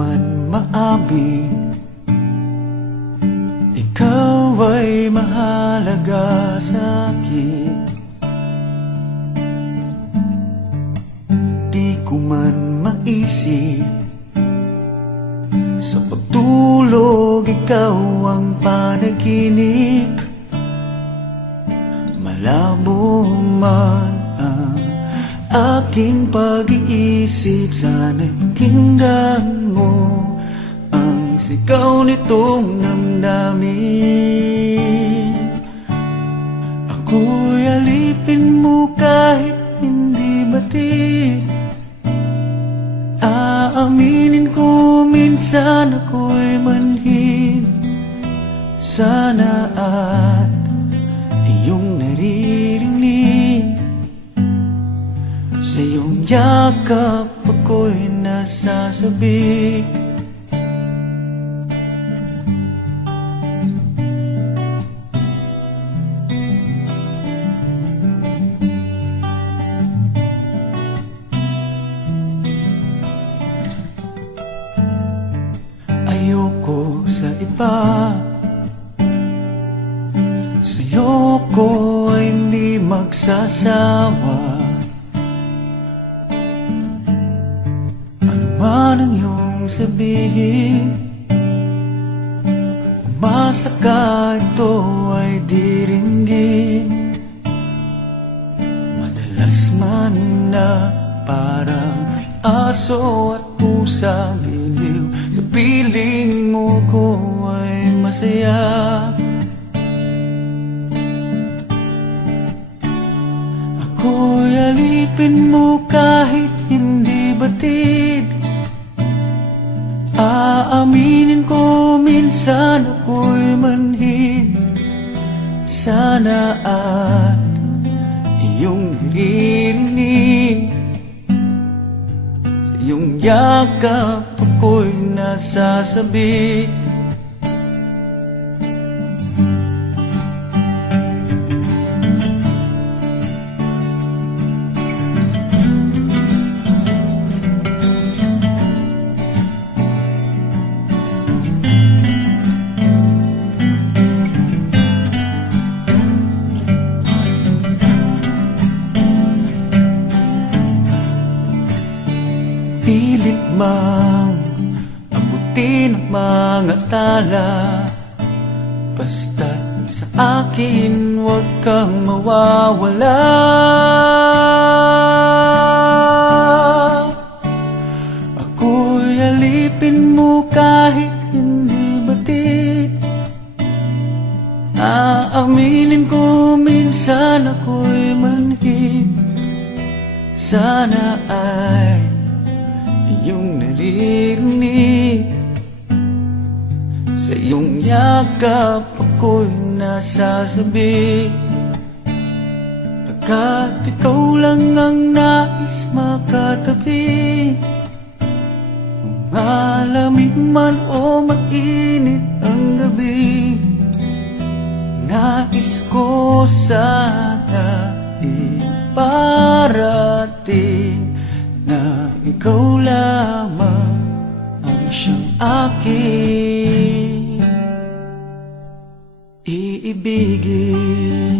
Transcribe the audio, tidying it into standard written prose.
man maamin, ikaw ay mahalaga sa'kin. Di ko man maisip, sa pagtulog ikaw ang panaginip. Malabo man ang aking pag-iisip, sana'y pakinggan mo ang sigaw nitong damdamin. Ako'y alipin mo kahit hindi batid. Aaminin ko minsan ako'y manhid. Sana at iyong naririnig, sa iyong yakap ako'y nasasabik. Ayoko sa iba, sa'yo ko ay hindi magsasawa. Ano man ang iyong sabihin, umasa ka ito ay diringgin. Madalas man na parang aso at pusa, giliw sa piling mo ko ay masaya. Ako'y alipin mo kahit hindi batid. Aaminin ko minsan ako'y manhid. Sana at iyong naririnig, sa iyong yakap ako'y nasasabik. Pilit mang abutin ang mga tala, basta't sa akin huwag kang mawawala. Ako'y alipin mo kahit hindi batid. Aaminin ko minsan ako'y manhid. Sana ay iyong naririnig, sa iyong yakap ako'y nasasabik. Pagkat ikaw lang ang nais makatabi, kung malamig man o mainit ang gabi, nais ko sana iparating na ikaw lamang ang siyang aking iibigin.